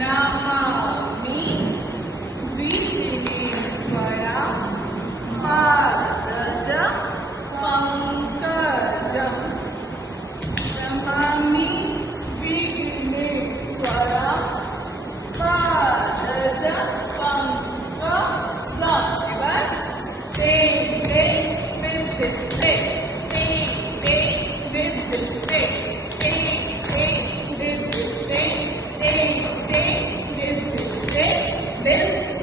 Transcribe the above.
नमामि विघ्नेश्वरं पादजं पङ्कजं नमामि विघ्नेश्वरं पादजं पङ्कजं एबार टें टें टिं टिं टें टें टिं टिं टें टें टें टिं टिं टें टें टें टिं टिं टें